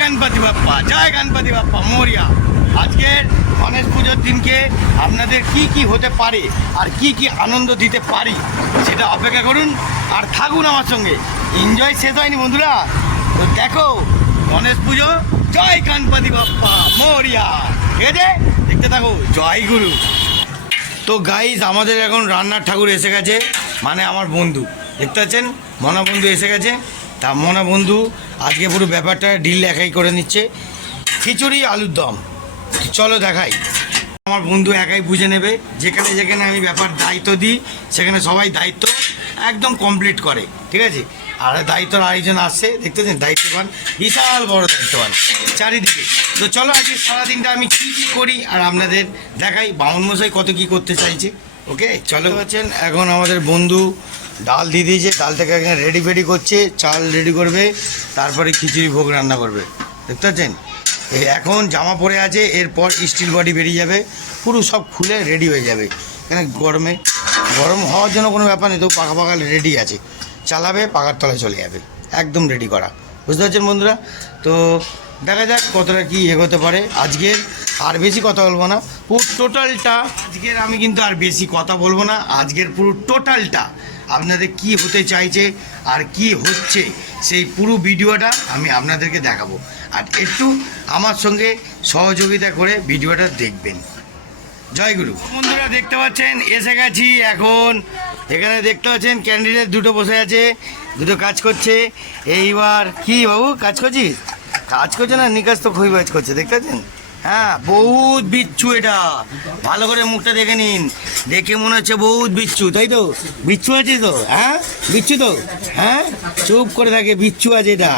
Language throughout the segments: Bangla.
জয় গণপতি বাপ্পা মোরিয়া। আজকের গণেশ পুজোর দিনকে আপনাদের কি কি হতে পারে আর কি কি আনন্দ দিতে পারি সেটা অপেক্ষা করুন আর থাকুন আমার সঙ্গে। এনজয় শেষ হয়নি বন্ধুরা, তো দেখো গণেশ পুজো। জয় গণপতি বাপ্পা মোরিয়া, ঠিক আছে, দেখতে থাকো। জয় গুরু। তো গাইজ আমাদের এখন রান্নার ঠাকুর এসে গেছে, মানে আমার বন্ধু দেখতে পাচ্ছেন, মনা বন্ধু এসে গেছে। তা মনা বন্ধু আজকে পুরো ব্যাপারটা ডিল একাই করে নিচ্ছে। খিচুড়ি আলুর দম, চলো দেখাই। আমার বন্ধু একাই বুঝে নেবে, যেখানে যেখানে আমি ব্যাপার দায়িত্ব দিই সেখানে সবাই দায়িত্ব একদম কমপ্লিট করে, ঠিক আছে। আর দায়িত্বর আরেকজন আসছে, দেখতেছেন, দায়িত্ববান, বিশাল বড় দায়িত্ববান চারিদিকে। তো চলো আজকে সারাদিনটা আমি কী কী করি আর আপনাদের দেখাই, বামুন মশাই কত কী করতে চাইছে। ওকে চলো। পাচ্ছেন এখন আমাদের বন্ধু ডাল দিয়ে দিয়েছে, ডালটাকে এখানে রেডি ফেডি করছে, চাল রেডি করবে, তারপরে খিচুড়ি ভোগ রান্না করবে, দেখতে পাচ্ছেন। এই এখন জামা পরে আছে, এরপর স্টিল বডি বেরিয়ে যাবে, পুরো সব খুলে রেডি হয়ে যাবে। এখানে গরম হওয়ার জন্য কোনো ব্যাপার নেই, তো পাকা পাকা রেডি আছে, চালাবে, পাকার তলায় চলে যাবে, একদম রেডি করা, বুঝতে পারছেন বন্ধুরা। তো দেখা যাক কতটা কী এগোতে পারে আজকের। আর বেশি কথা বলবো না, পুরো টোটালটা আজকের আমি কিন্তু আর বেশি কথা বলবো না। আজকের পুরো টোটালটা আপনাদের কি হতে চাইছে আর কি হচ্ছে সেই পুরো ভিডিওটা আমি আপনাদেরকে দেখাবো, আর একটু আমার সঙ্গে সহযোগিতা করে ভিডিওটা দেখবেন। জয় গুরু। বন্ধুরা দেখতে পাচ্ছেন এসে গেছি এখন। এখানে দেখতে পাচ্ছেন ক্যান্ডিডেট দুটো বসে আছে, দুটো কাজ করছে। এইবার কি বাবু কাজ করছিস? কাজ করছে না, নিকাজ তো খুবই কাজ করছে, দেখতে পাচ্ছেন। হ্যাঁ, বহুত বিচ্ছু, এটা ভালো করে মুখটা দেখে নিন, দেখে মনে হচ্ছে বহুত বিচ্ছু, তাই তো? বিচ্ছু আছে তো? হ্যাঁ বিচ্ছু তো, হ্যাঁ চুপ করে থাকে, বিচ্ছু আছে এটা,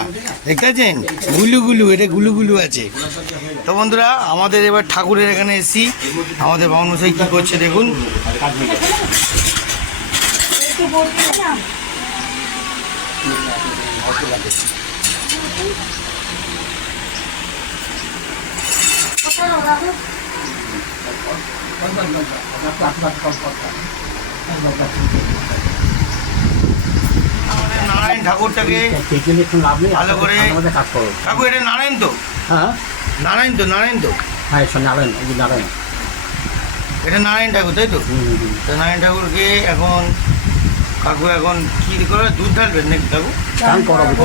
দেখতে পাচ্ছেন, গুলু, এটা গুলু আছে। তো বন্ধুরা আমাদের এবার ঠাকুরের এখানে এসছি, আমাদের বামুন মশাই কী করছে দেখুন। নারায়ণ ঠাকুরটাকে ভালো করে, ঠাকুর এটা নারায়ণ তো? হ্যাঁ নারায়ণ তো, হ্যাঁ নারায়ণ, এটা নারায়ণ ঠাকুর তাই তো? তো নারায়ণ ঠাকুরকে এখন কাকু এখন কি করে দুধ ঢালবেন নাকি কাকু? চান করাবো।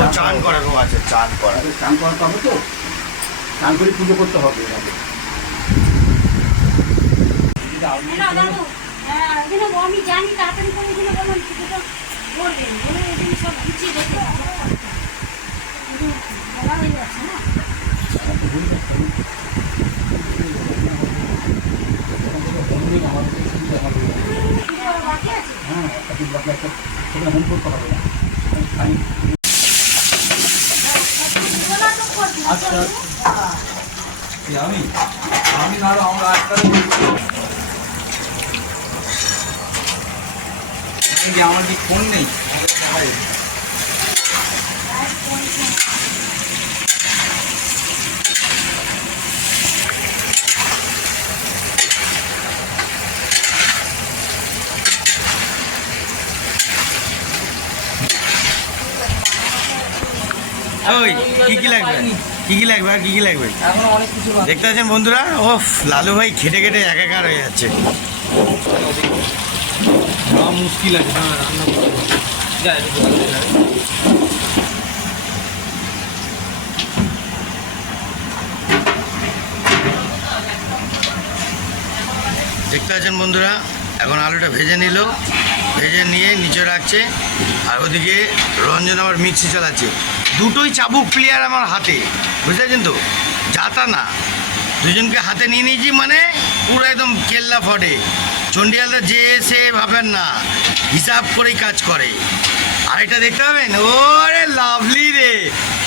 আচ্ছা চান করাবো তো, চান করে পুজো করতে হবে। আমি জানি তাড়াতাড়ি করে এগুলো বললাম পুজোটা করবেন বলে এগুলো সব গুছিয়ে রেখে বলা হয়ে যাচ্ছে না। আচ্ছা আমি না আমরা আমার কি ফোন নেই, ওই কি লাগবে, আর কি লাগবে দেখতে পাচ্ছেন বন্ধুরা। ও লালু ভাই খেটে একাকার হয়ে যাচ্ছে, মুশকিল আছে রান্না দেখতে পাচ্ছেন বন্ধুরা। এখন আলুটা ভেজে নিল, ভেজে নিয়ে নিচে রাখছে, আর ওদিকে রঞ্জন আবার মিক্সি চালাচ্ছে। দুটোই চাবুক প্লেয়ার আমার হাতে, বুঝতে পারছেন তো, যাতা না, দুজনকে হাতে নিয়ে নিয়েছি, মানে পুরো একদম কেল্লা ফটে। চন্ডিয়ালদা যে সে ভাবেন না, হিসাব করেই কাজ করে। আর এটা দেখতে পাবেন, ওরে লাভলি রে,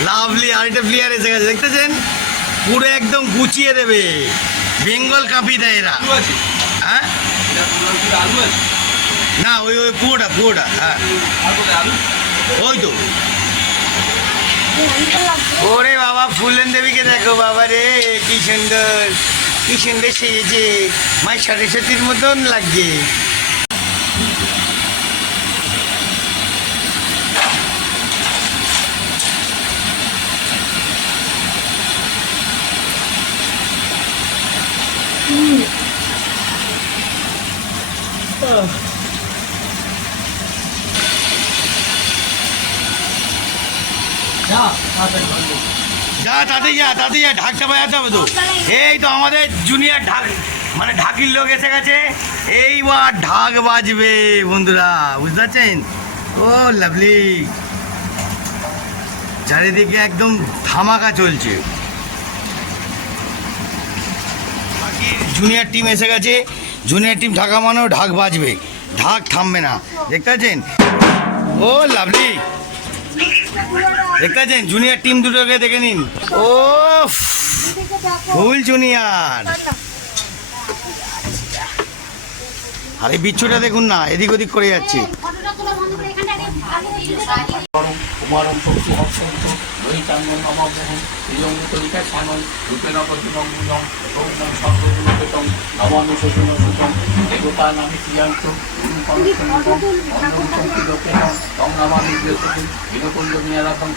লাভলি আরেকটা প্লেয়ার এসে গেছে, দেখতেছেন, পুরো একদম গুছিয়ে দেবে, বেঙ্গল কাঁপিয়ে দেয় এরা। হ্যাঁ না, ওই পুরোটা হ্যাঁ, ওই তো। ওরে বাবা, ফুলেন দেবীকে দেখো বাবা রে, কি সুন্দর সেজেছে, মায়ের সরস্বতীর মতন লাগছে। যা তাতে যা ঢাকটা বাজাতে হবে তো। এই তো আমাদের জুনিয়র ঢাক মানে ঢাকির লোক এসে গেছে, এইবার ঢাক বাজবে বন্ধুরা, বুঝতে পারছেন? ও লাভলি, চারিদিকে একদম ধামাকা চলছে। বাকি জুনিয়র টিম এসে গেছে, জুনিয়র টিম ঢাকা মানেও ঢাক বাজবে, ঢাক থামবে না, দেখতে পাচ্ছেন? ও লাভলি, দেখতে পাচ্ছেন? জুনিয়র টিম দুটোকে দেখে নিন। ও ফুল জুনিয়র। আরে বিচ্ছুটা দেখুন না, এদিক ওদিক করে যাচ্ছে। ফটোটা তোলা বন্ধ করে এখানটা আগে কুমারম শক্তি অত্যন্ত দৈতাঙ্গন নবগ্রহণ শ্রীঅঙ্গিকা শ্যামল রূপেণ প্রতিবঙ্গুজং সৌম্যম সর্বগুণপেতং নবানুশোষণ সুতং দেবতা নামে ক্রিয়ান্ত অন্নসংকিলোকেতং তং নামামি বৃহস্পতি বিনকুণ্ড বিনারাখং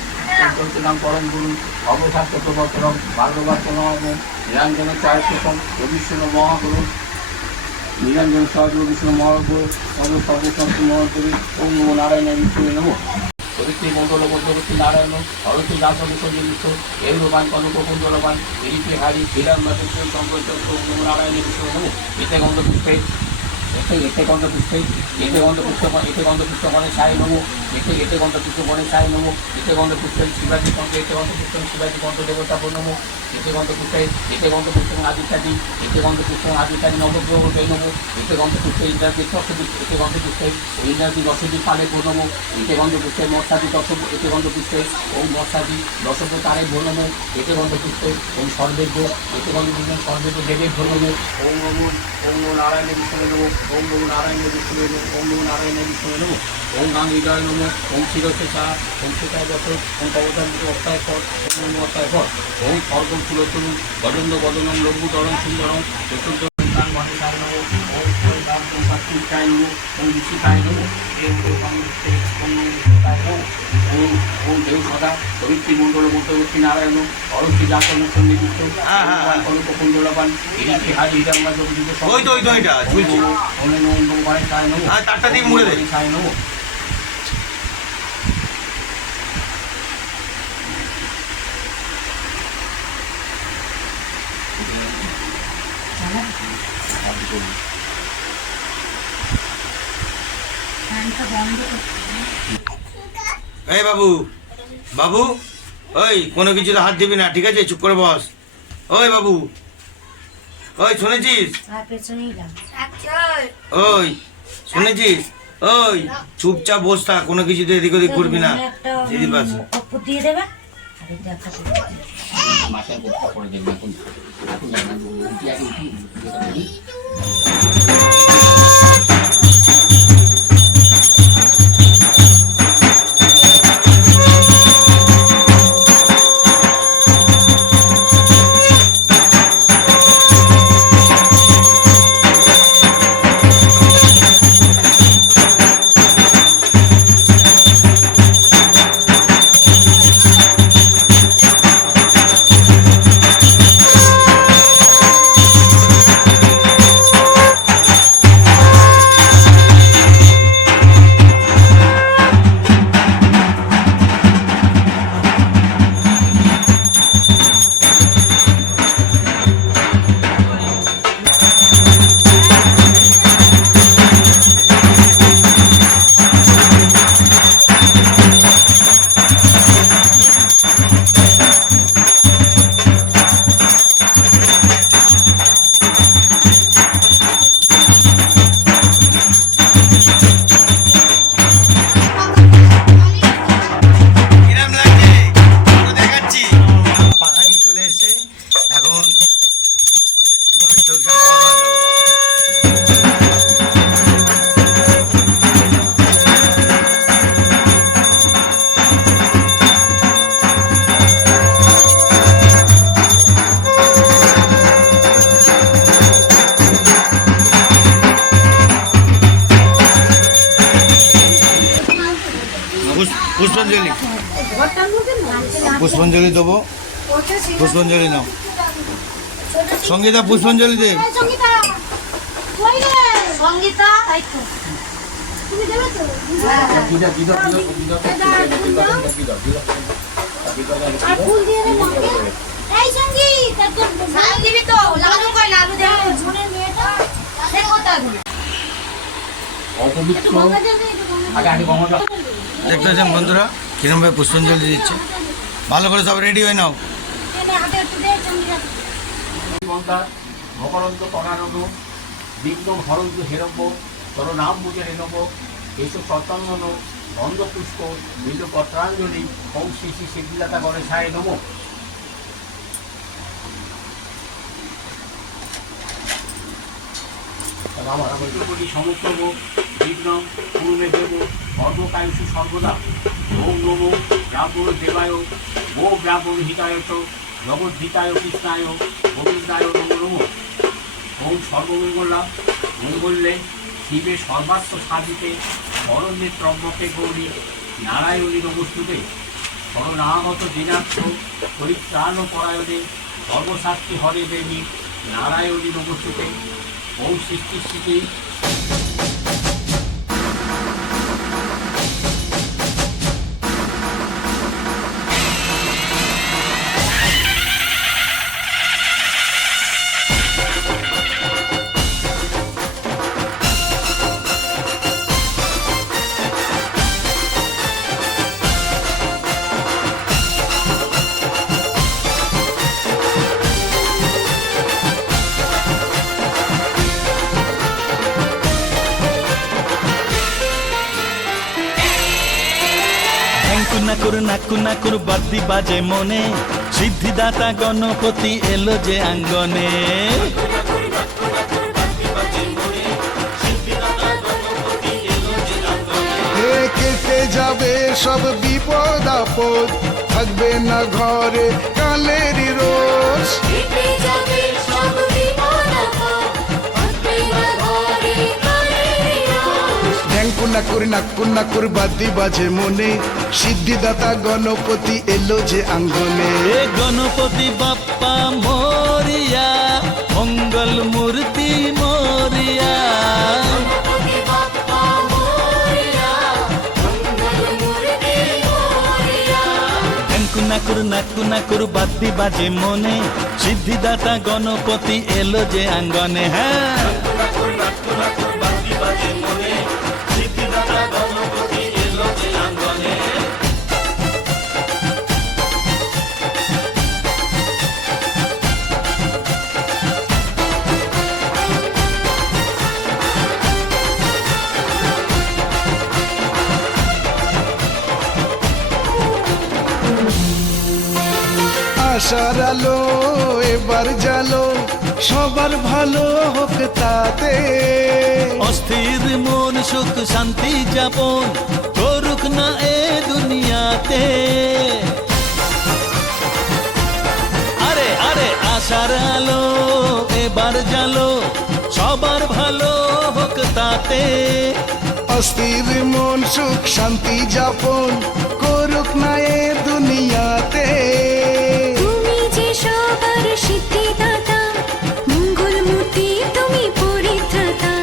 নাম পরম গুরু অবসাতবতরং ভাগবত নম নিরঞ্জন চারিতং রবিষ্ণু মহাগুরু নিরঞ্জন সহজ বিষ্ণু মহাগুরু সর্বশক্তি মহাগুরু ওম নমো নারায়ণ বিষ্ণু নমঃ প্রভৃতি মণ্ডল মধ্যবর্তী নারায়ণ হরতি দাস বিশ্বজিত এর রোমান কনক কুণ্ডলবান এরিপি হারি বিরাম চন্দ্র নারায়ণ বিষ্ণু নমঃ এতে গন্ধ পুষ্পে এতে গন্ধ পুষ্পে এতে গন্ধ পুষ্প মনে সাই নমঃ এতে গন্ধ পুষ্প মনে সাই নমঃ এতে গন্ধ পুষ্পে শিবাজি কণ্ঠ এতে গন্ধ পুষ্প শিবাজি কণ্ঠ দেবতা নমঃ এতে গন্ধ পুষ্পে আদিত্যাদি এতে গন্ধ পুষ্প আদিত্যাদি নবগ্রহ নমঃ এতে গন্ধ পুষ্পে ইন্দ্রাদি দশদিক এতে গন্ধ পুষ্পে ইন্দ্রাদি দশদিক পালে নমঃ এতে গন্ধ পুষ্পে মৎসাদি দশব এতে গন্ধ পুষ্পে ওম মৎসাদি দশব তারে নমঃ এতে গন্ধ পুষ্পে ওম সর্বেজ্ঞ এতে গন্ধ পুষ্পে সর্বেজ্ঞ দেবের নমঃ ওম নমো নারায়ণ বিষ্ণু নমঃ ওম নমো নারায়ণ বিষ্ণু নমঃ ওম নমো নারায়ণ বিষ্ণু নমঃ ওম নাম হৃদয় নমঃ ওম শিরসেচা ওম সেটায় বছর ওম কবতার অস্তায় পর ওম নমো অস্তায় পর ওম স্বর্গম ফুলতরুণ গজন্দ বদনম লঘুতরম সুন্দরম চতুর্থ প্রাণ মহেশায় নমঃ ওম রাম ওম শাস্ত্রীকায় নমঃ ওম ঋষিকায় নমঃ ওম দেব সদা প্রবৃত্তি মণ্ডল মধ্যবর্তী নারায়ণ অরক্ষী জাতন সন্নিযুক্ত কনক কুণ্ডলবান এরিপি হারি হিরণ্য ওই তো এটা ঝুলছে। ওম নমো গণেশায় নমঃ তারটা দিয়ে মুড়ে দে। গণেশায় নমঃ ফ্যানটা বন্ধ করতে এই বাবু, বাবু, ওই কোনো কিছুতে হাত দিবি না, ঠিক আছে? চুপ করে বস। ওই বাবু, ওই শুনেছিস? আর পেছনেই লাগ ওই শুনেছিস? ওই চুপচাপ বস থাক, কোনো কিছুতে এদিক ওদিক করবি না। দিদির পাশে অপ্পু দিয়ে দেবে আর এটা একটা মাথায় বোঝা করে দেবেন এখন এখন জানা উঠি আগে উঠি পুষ্পাঞ্জলি, পুষ্পাঞ্জলি দেবো, পুষ্পাঞ্জলি নাও। সঙ্গীতা পুষ্পাঞ্জলি দে। সঙ্গীতা তুমি দেবে তো? আর ফুল দিয়ে দেবে পবিত্র গঙ্গা জল দিয়ে একটু গঙ্গা আগে আগে গঙ্গা জল দেখতে পাচ্ছেন বন্ধুরা কিরমভাবে পুষ্পাঞ্জলি দিচ্ছে। ভালো করে সব রেডি হয়ে নাও। তেলে হাতে একটু দিয়ে চন্দ্রিকা গঙ্গা ভগরন্ত করানন বিঘ্ন হরন্ত হেরব্য তর নাম বুঝে রেনব এইসব সত্যাঙ্গন অন্ধপুষ্প বিল্ল পত্রাঞ্জলি ওম শ্রী শ্রী সিদ্ধিদাতা গণেশায় নম। আমার বলি সমগ্র বিঘ্ন পূর্ণে দেব সর্বকায়ুষু সর্বদা ওম নমো ব্রাহ্মণ দেবায় গো ব্রাহ্মণ হিতায় চ জগদ্ধিতায় কৃষ্ণায় গোবিন্দায় নমো নমো। ওম সর্বমঙ্গলা মঙ্গলে শিবে সর্বাস্ব সাধিতে অরণ্যে ত্রম্বকে গৌরী নারায়ণী নমস্তুতে শরণাগত দিনার্থ পরিত্রাণ পরায়ণে সর্বশাস্তি হরে দেবী নারায়ণী নমস্তুতে। ওম সৃষ্টি স্থিতি নাকু নাকুর বাদ্যি বাজে মনে, সিদ্ধিদাতা গণপতি এলো যে আঙ্গনে। কেটে যাবে সব বিপদ আপদ, থাকবে না ঘরে কালেরই রোজ। নাকু নাকুর বাদ্যি বাজে মনে, সিদ্ধিদাতা গণপতি এলো যে আঙ্গনে। এ গণপতি বাপ্পা মোরিয়া, মঙ্গল মূর্তি মোরিয়া। নাকু নাকুর বাদ্যি বাজে মনে, সিদ্ধিদাতা গণপতি এলো যে আঙ্গনে। হ্যাঁ আশার আলো এবার জালো, সবার ভালো হোক তাতে। অস্থির মন সুখ শান্তি যাপন করুক না এ দুনিয়াতে। আরে আরে আশার আলো এবার জালো, সবার ভালো হোক তাতে। অস্থির মন সুখ শান্তি যাপন করুক না এ দুনিয়াতে। তুমি যে সবার সিদ্ধিদাতা, মঙ্গল মূর্তি তুমি পরিত্রাতা।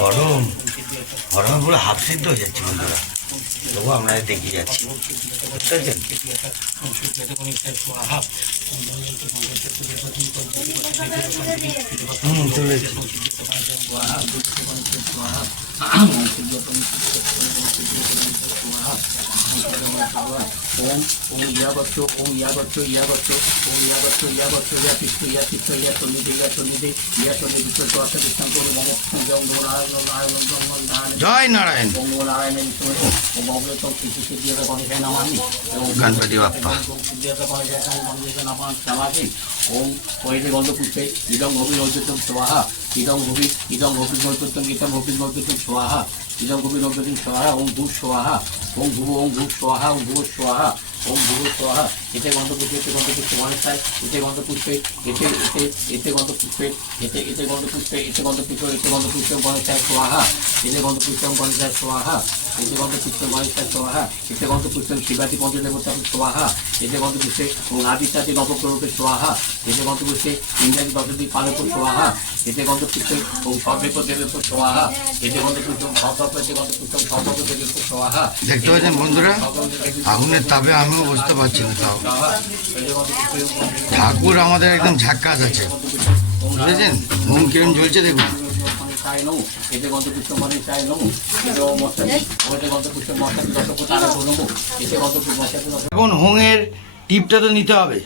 গরম গরমে পুরো হাফ সিদ্ধ হয়ে যাচ্ছে বন্ধুরা, তবু আমরা দেখে যাচ্ছি। বুঝতে পারছেন? চলে এসেছি। ওম ওম ইয়াগচ্ছ ওম ইয়াগচ্ছ ইয়াগচ্ছ ওম ইয়াগচ্ছ ইয়াগচ্ছ ইয়া কৃষ্ণ ইয়া কৃষ্ণ ইয়া সন্নিধি ইয়া সন্নিধি ইয়া সন্নিধি বিশ্ব চর্চা কৃষ্ণ করুন নম জয় নারায়ণ নারায়ণ নারায়ণ জয় নারায়ণ। ওম নারায়ণ ওম অমৃত কৃষ্ণ সিদ্ধিদাতা গণেশায় নমামি। গণপতি বাপ্পা সিদ্ধিদাতা গণেশায় নমামি। ওম পয়লে গন্ধপুষ্পে ইদং ভবি নৈতম স্বাহা ইদং ভবি নৈতম গীতম ভবি নৈতম স্বাহা ইদং ভবি নৈতম স্বাহা। ওম ভূ স্বাহা ওম ভূ স্বাহা ওম ভূ স্বাহা ওম ভূ স্বাহা। এতে গন্ধপুষ্পে এতে গন্ধপুষ্পে গণেশায় এতে গন্ধপুষ্পে এতে গন্ধপুষ্পে এতে গন্ধপুষ্পে এতে গন্ধপুষ্পে এতে গন্ধপুষ্পে গণেশায় স্বাহা এতে গন্ধপুষ্পে গণেশায় স্বাহা এতে গন্ধপুষ্পে গণেশায় স্বাহা এতে গন্ধপুষ্পে শিবাজি পঞ্চদেবতা স্বাহা এতে গন্ধপুষ্পে আদিত্যাদি নবগ্রহকে স্বাহা এতে গন্ধপুষ্পে ইন্দ্রাজি দশদিক পালক স্বাহা এতে গন্ধপুষ্পে সর্বেক দেবের স্বাহা এতে গন্ধপুষ্পে সর্বক এতে গন্ধপুষ্পে সর্বক দেবের স্বাহা। দেখতে পাচ্ছেন বন্ধুরা, আগুনের তাপে আমিও বুঝতে পারছি না। তাও ঠাকুর আমাদের একদম ঝাক্কাস আছে। বুঝেছেন হোম কিরম জ্বলছে দেখুন। চাই নেবো এতে গন্তপুষ্ট মানে চাই নেবো এতে মশলা ওতে গন্তপুষ্ট মশলা যতটুকু তারা নেবো এতে গন্তপুষ্ট মশলা এখন হোমের টিপটা তো নিতে হবে,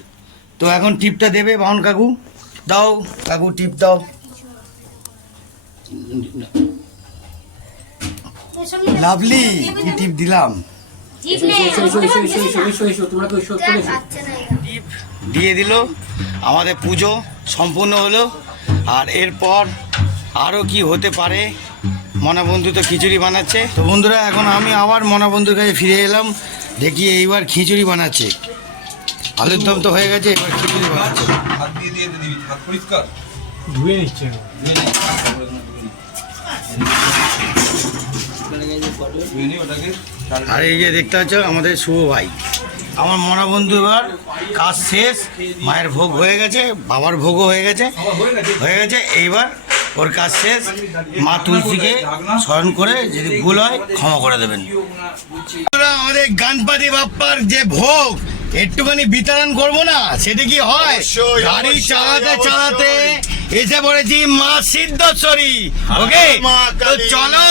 তো এখন টিপটা দেবে বাহন কাকু। দাও কাকু টিপ দাও। লাভলি কি টিপ দিলাম, জিপ নেই তোমরা কেউ শোধ করেছো টিপ দিয়ে দিল। আমাদের পুজো সম্পূর্ণ হলো। আর এরপর আরও কি হতে পারে, মনাবন্ধু তো খিচুড়ি বানাচ্ছে। তো বন্ধুরা এখন আমি আবার মনাবন্ধুর কাছে ফিরে এলাম, দেখি এইবার খিচুড়ি বানাচ্ছে। আলুর দম তো হয়ে গেছে, এবার খিচুড়ি বানাচ্ছে। হাত দিয়ে দিয়ে দিবি, হাত পরিষ্কার ধুয়ে নিচ্ছে। আর এই যে দেখতে পাচ্ছ আমাদের শুভ ভাই, আমার মনাবন্ধু এবার কাজ শেষ, মায়ের ভোগ হয়ে গেছে, বাবার ভোগও হয়ে গেছে, এইবার ওর কাজ শেষ। মা তুলসীকে স্মরণ করে যদি ভুল হয় ক্ষমা করে দেবেন। আমাদের গণপতি বাপ্পার যে ভোগ একটুখানি বিতরণ করবো না, সেটা কি হয়? গাড়ি চালাতে চালাতে এসে পড়েছি মা সিদ্ধেশ্বরী। ওকে, তো চলো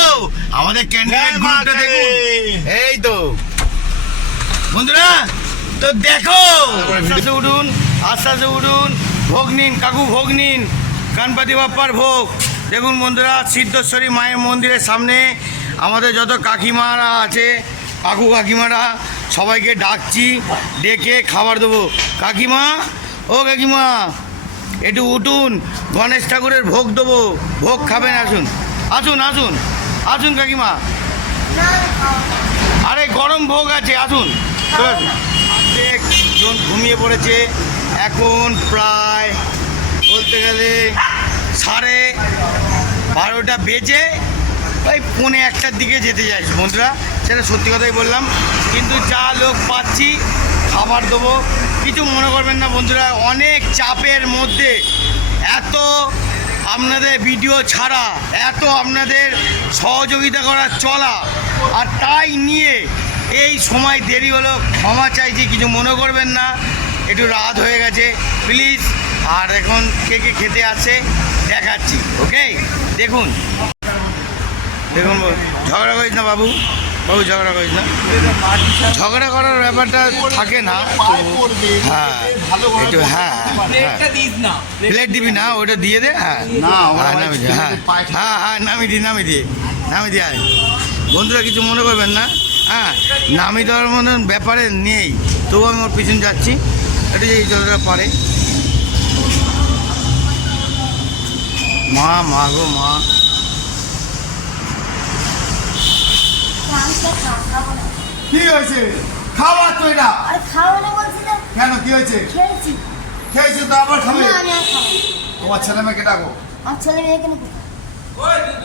আমাদের ক্যান্ডিডেট গ্রুপটা দেখুন। এই তো বন্ধুরা, তো দেখো আস্তে উঠুন, আস্তে উঠুন, ভোগ নিন কাকু, ভোগ নিন, গণপতি বাপ্পার ভোগ। দেখুন বন্ধুরা, সিদ্ধেশ্বরী মায়ের মন্দিরের সামনে আমাদের যত কাকিমারা আছে, কাকু কাকিমারা সবাইকে ডাকছি, ডেকে খাবার দেবো। কাকিমা, ও কাকিমা একটু উঠুন, গণেশ ঠাকুরের ভোগ দেবো, ভোগ খাবেন, আসুন আসুন আসুন আসুন কাকিমা, আরে গরম ভোগ আছে, আসুন। একজন ঘুমিয়ে পড়েছে, এখন প্রায় বলতে গেলে 12:30 বেজে ওই 1:45 দিকে যেতে যাই বন্ধুরা, সেটা সত্যি কথাই বললাম। কিন্তু যা লোক পাচ্ছি খাবার দেবো, কিছু মনে করবেন না বন্ধুরা। অনেক চাপের মধ্যে এত আপনাদের ভিডিও ছাড়া, এত আপনাদের সহযোগিতা করা চলা, আর তাই নিয়ে এই সময় দেরি হলো, ক্ষমা চাইছি, কিছু মনে করবেন না। একটু রাত হয়ে গেছে প্লিজ। আর এখন কে কে খেতে আসে দেখাচ্ছি, ওকে? দেখুন দেখুন, ঝগড়া করিস না বাবু, বাবু ঝগড়া করিস না, ঝগড়া করার ব্যাপারটা থাকে না। হ্যাঁ একটু, হ্যাঁ প্লেট দিবি না, ওটা দিয়ে দে। হ্যাঁ নামি দিয়ে, হ্যাঁ হ্যাঁ হ্যাঁ নামিয়ে দিয়ে আয় বন্ধুরা, কিছু মনে করবেন না। হ্যাঁ নামিয়ে দেওয়ার মতন ব্যাপারে নেই, তবু আমি ওর পিছনে যাচ্ছি, এটা এই যতটা পারে। মা মা গো মা, কি হয়েছে? খাওয়া তো এটা কেন, কি হয়েছে? খেয়েছি তো আবার খাবে? তোমার ছেলে মেয়েকে ডাকো,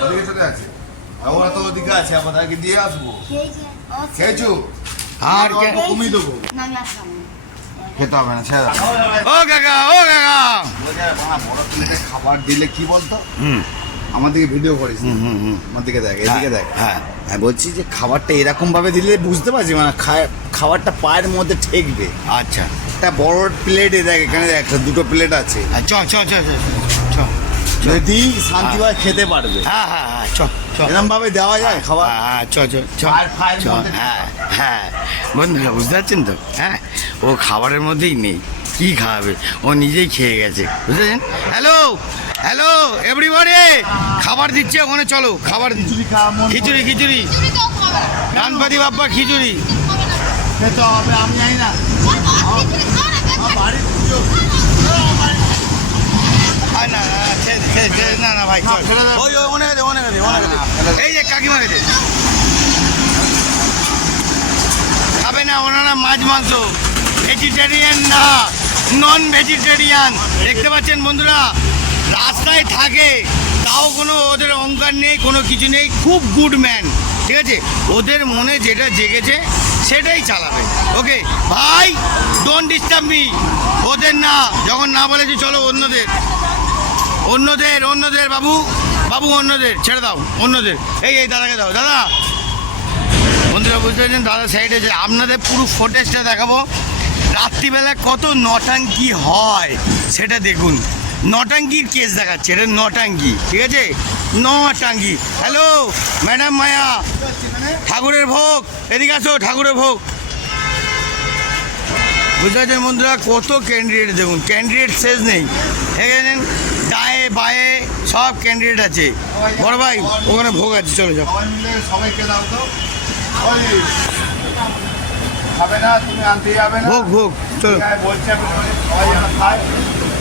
ওদিকে চলে আছে, ওরা তো ওদিকে আছে, আমাদেরকে দিয়ে আসবো। খেয়েছো? আর কমিয়ে দেবো, খেতে হবে না, ছেড়ে দাও। ও কাকা, ও কাকা, বড় প্লেটে খাবার দিলে কি বলতো, আমার দিকে ভিডিও করিস, আমার দিকে দেখ, এদিকে দেখ। হ্যাঁ বলছি যে খাবারটা এরকম ভাবে দিলে বুঝতে পারছি, মানে খাবারটা পায়ের মধ্যে ঠেকবে। আচ্ছা, একটা বড় প্লেটে দেখ, এখানে দেখ দুটো প্লেট আছে, চ চ চ চ, যদি শান্তিভাবে খেতে পারবে। হ্যাঁ হ্যাঁ হ্যাঁ, চ চ, এরকম ভাবে দেওয়া যায় খাবার। হ্যাঁ চ চ চ, হ্যাঁ হ্যাঁ বন্ধুরা বুঝতে পারছেন তো। হ্যাঁ ও খাবারের মধ্যেই নেই, কি খাওয়াবে, ও নিজেই খেয়ে গেছে, বুঝলেন? হ্যালো হ্যালো এভরিবডি, খাবার দিচ্ছে ওখানে, চলো খাবার। খিচুড়ি খিচুড়ি, গণপতি বাপ্পা খিচুড়ি খেতে হবে, আমি জানি না, বাড়ির পুজো। না না ভাই, ওই অনেক আছে, অনেক আছে, অনেক আছে। এই যে কাকিমা গেছে, খাবে না ওনারা মাছ মাংস, ভেজিটেরিয়ান না, নন ভেজিটেরিয়ান। দেখতে পাচ্ছেন বন্ধুরা, রাস্তায় থাকে তাও কোনো ওদের অহংকার নেই, কোনো কিছু নেই, খুব গুড ম্যান, ঠিক আছে? ওদের মনে যেটা জেগেছে সেটাই চালাবে, ওকে ভাই, ডোন্ট ডিস্টার্ব মি। ওদের না, যখন না বলেছি চলো অন্যদের, অন্যদের অন্যদের বাবু বাবু, অন্যদের ছেড়ে দাও, অন্যদের। এই এই দাদাকে দাও, দাদা। বন্ধুরা বুঝতে পারছেন, দাদা সাইডে যে আপনাদের পুরো ফুটেজটা দেখাবো, রাত্রিবেলা কত নটাঙ্কি হয় সেটা দেখুন। নটাঙ্গির কেস দেখাচ্ছে, এটা নটাঙ্গি, ঠিক আছে, নটাঙ্গি। হ্যালো ম্যাডাম মায়া, ঠাকুরের ভোগ, এদিকে আসো, ঠাকুরের ভোগ। বুঝতে পারছেন বন্ধুরা, কত ক্যান্ডিডেট দেখুন, ক্যান্ডিডেট শেষ নেই। এখানে ডায়ে বায়ে সব ক্যান্ডিডেট আছে। বড় ভাই ওখানে ভোগ আছে, চলো যাও। সবাইকে দাও তো। খাবে না, তুমি আনতে যাবে না। ভোগ ভোগ চলো, বলছি আমি সবাই যেন খায়।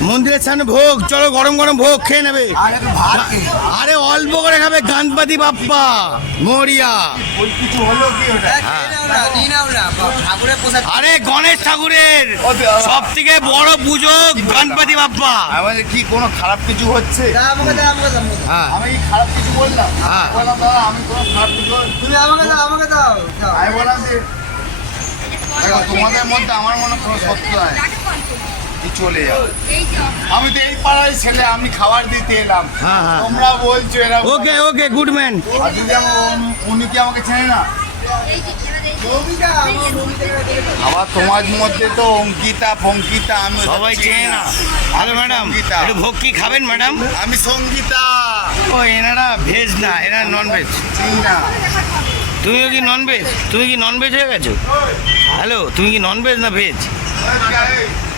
মন্দিরের সামনে ভোগ, চলো গরম গরম ভোগ খেয়ে নেবে। আরে অল্প করে খাবে, গণপতি বাপ্পা মরিয়া। কিছু হলো কি ওটা? আরে গণেশ ঠাকুরের সব থেকে বড় পুজো গণপতি বাপ্পা। আমাদের কি কোনো খারাপ কিছু হচ্ছে? হ্যাঁ আমি কি খারাপ কিছু বললাম? হ্যাঁ। বললাম দাদা আমি কোনো খারাপ কিছু তুমি আমাকে দাও, আমাকে দাও। আমি বললাম যে দেখো তোমাদের মধ্যে আমার মনে কোনো সত্য নাই, কি চলে যাও। আমি তো এই পাড়ায় ছেলে, আমি খাবার দিতে এলাম, হ্যাঁ, হ্যাঁ। তোমরা বলছো এরা। ওকে ওকে গুড ম্যান। আর যদি উনি কি আমাকে চেনে না? আবার তোমার মধ্যে তো অঙ্কিতা ফঙ্কিতা, আমি ওদের সবাই চিনি চেনে না। Hello madam, Sangeeta. একটু ভোগ কি খাবেন ম্যাডাম? আমি সঙ্গীতা ও এনারা ভেজ না, এনারা নন ভেজ। চিনি না। তুমিও কি নন ভেজ? তুমি কি নন ভেজ হয়ে গেছো? হ্যালো, তুমি কি নন ভেজ না ভেজ?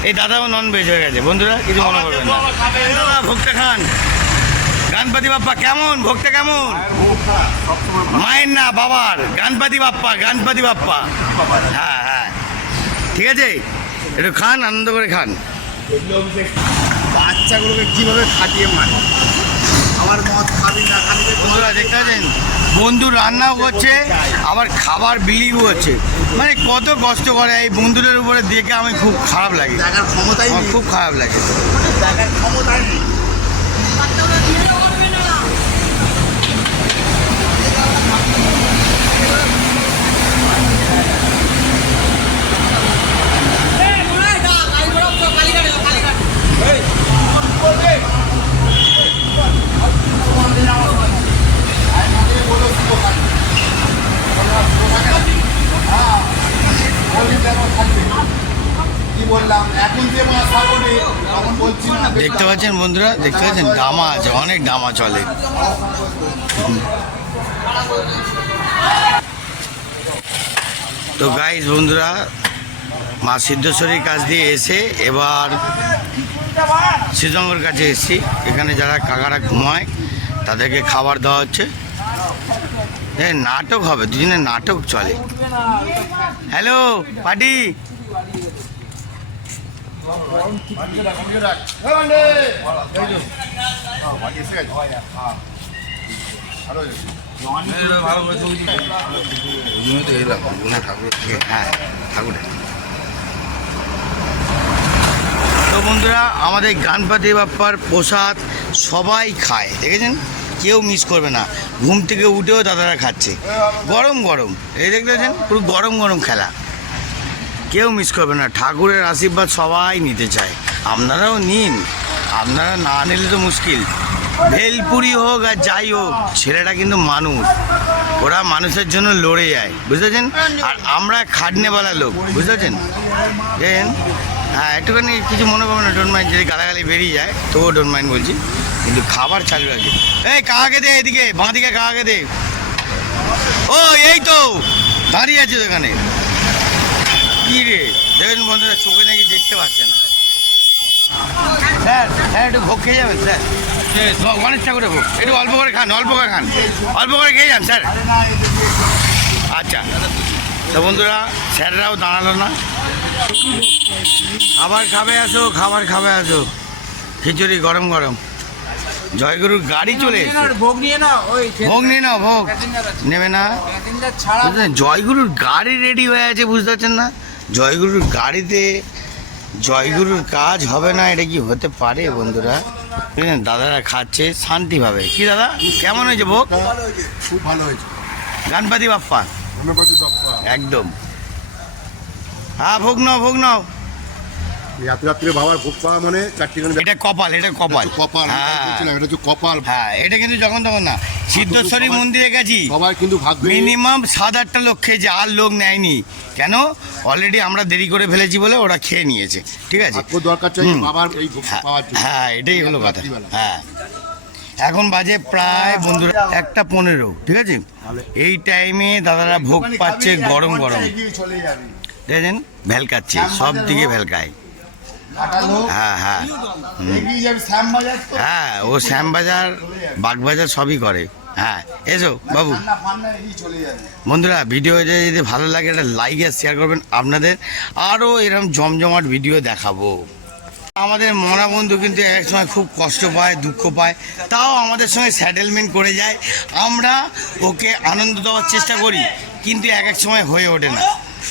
এই দাদাও নন ভেজ হয়ে গেছে বন্ধুরা, কিছু মনে করবেন না। দাদা ভোগটা খান। গণপতি বাপ্পা কেমন? ভোগটা কেমন? মায়ের না বাবার, গণপতি বাপ্পা, গণপতি বাপ্পা। হ্যাঁ হ্যাঁ ঠিক আছে, একটু খান, আনন্দ করে খান। বাচ্চাগুলোকে কিভাবে খাটিয়ে মানে আমার মদ খাবি না খাবি না। বন্ধুরা দেখতে পাচ্ছেন, বন্ধু রান্নাও করছে আবার খাবার বিলিও হচ্ছে, মানে কত কষ্ট করে এই বন্ধুদের উপরে দেখে আমি খুব খারাপ লাগে, দেখার ক্ষমতাই আমার নেই, খুব খারাপ লাগে। দেখার ক্ষমতাই নেই। কি বললাম এখন যে মাছ খাবো রে, তখন বলছি না। দেখতে পাচ্ছেন বন্ধুরা, দেখতে পাচ্ছেন ডামা আছে, অনেক ডামা চলে। তো গাইস বন্ধুরা, মা সিদ্ধেশ্বরীর কাছ দিয়ে এসে এবার শ্রীজঙ্গর কাছে এসেছি। এখানে যারা কাকারা ঘুমায় তাদেরকে খাবার দেওয়া হচ্ছে। নাটক হবে, দুজনের নাটক চলে। হ্যালো পার্টি, হ্যাঁ ঠাকুর। তো বন্ধুরা, আমাদের গণপতি বাপ্পার প্রসাদ সবাই খায়, দেখেছেন, কেউ মিস করবে না। ঘুম থেকে উঠেও দাদারা খাচ্ছে গরম গরম, এই দেখতে পাচ্ছেন পুরো গরম গরম খেলা, কেউ মিস করবে না। ঠাকুরের আশীর্বাদ সবাই নিতে চায়, আপনারাও নিন, আপনারা না নিলে তো মুশকিল। ভেলপুরি হোক আর যাই হোক, ছেলেটা কিন্তু মানুষ, ওরা মানুষের জন্য লড়ে যায়, বুঝতেছেন। আর আমরা খাটনেওয়ালা লোক, বুঝতেছেন। দেখেন, হ্যাঁ একটুখানি কিছু মনে করবেন না, ডোন্ট মাইন্ড, যদি গালাগালি বেরিয়ে যায় তবুও ডোন্ট মাইন্ড বলছি, কিন্তু খাবার চালু আছে। এই কাকাকে দে, এদিকে বাঁ দিকে কাকাকে দে। ও এই তো দাঁড়িয়ে আছে এখানে, কি রে দেখেন বন্ধুরা, চোখে নাকি দেখতে পাচ্ছে না। স্যার স্যার একটু ভোগ খেয়ে যাবেন স্যার, গণেশ ঠাকুরের ভোগ একটু অল্প করে খান, অল্প করে খান, অল্প করে খেয়ে যান স্যার। আচ্ছা তো বন্ধুরা, স্যাররাও দাঁড়ালো না, খাবার খাবে আসো, খাবার খাবে আসো, খিচুড়ি গরম গরম। জয়গুরুর গাড়ি চলে এসেছে, ভোগ নিয়ে নাও, ওই ভোগ নিয়ে নাও, ভোগ নেবে না। বুঝলেন, জয়গুরুর গাড়ি রেডি হয়ে আছে, বুঝতে পারছেন না। জয়গুরুর গাড়িতে জয়গুরুর কাজ হবে না, এটা কি হতে পারে বন্ধুরা? বুঝলেন, দাদারা খাচ্ছে শান্তিভাবে। কি দাদা কেমন হয়েছে ভোগ? খুব ভালো হয়েছে, গণপতি বাপ্পা গণপতি বাপ্পা একদম। হ্যাঁ ভোগ নাও, ভোগ নাও। এই এত রাত্রে বাবার ভোগ পাওয়া মানে চারটিখানি এটা কপাল, এটা কপাল। কপাল, হ্যাঁ বলছিলাম, এটা হচ্ছে কপাল। হ্যাঁ, এটা কিন্তু যখন তখন না। সিদ্ধেশ্বরী মন্দিরে গেছি, সবাই কিন্তু ভাগ্য মিনিমাম 7-8টা লোক খেয়েছে, আর লোক নেয়নি। কেন? অলরেডি আমরা দেরি করে ফেলেছি বলে ওরা খেয়ে নিয়েছে। ঠিক আছে, ভাগ্য দরকার চাই বাবার এই ভোগ পাওয়ার জন্য। হ্যাঁ, এটাই হলো কথা। হ্যাঁ, এখন বাজে প্রায় বন্ধুরা 1:15, ঠিক আছে? এই টাইমে দাদারা ভোগ পাচ্ছে গরম গরম, চলে যাবি দেখেন ভেলকাচ্ছে, সব দিকে ভেলকায়। হ্যাঁ হ্যাঁ এগিয়ে যাবি শ্যামবাজার তো হ্যাঁ, ও শ্যামবাজার, বাগবাজার সবই করে। হ্যাঁ, এসো বাবু। ঠান্ডা ফান্ডা এগিয়ে চলে যাবি। বন্ধুরা, ভিডিও যদি ভালো লাগে একটা লাইক আর শেয়ার করবেন। আপনাদের আরও এরকম জমজমাট ভিডিও দেখাবো। আমাদের মনা বন্ধু কিন্তু এক সময় খুব কষ্ট পায়, দুঃখ পায়, তাও আমাদের সঙ্গে সেটেলমেন্ট করে যায়। আমরা ওকে আনন্দ দেওয়ার চেষ্টা করি, কিন্তু এক এক সময় হয়ে ওঠে না।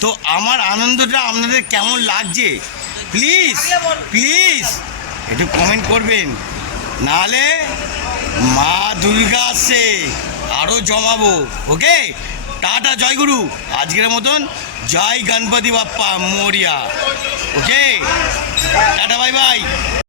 তো আমার আনন্দটা আপনাদের কেমন লাগছে প্লিজ প্লিজ একটু কমেন্ট করবেন, নাহলে মা দুর্গা আসছে, আরও জমাবো। ওকে, টাটা, জয়গুরু। আজকের মতন জয় গণপতি বাপ্পা মোরিয়া। ওকে, টাটা, বাই বাই।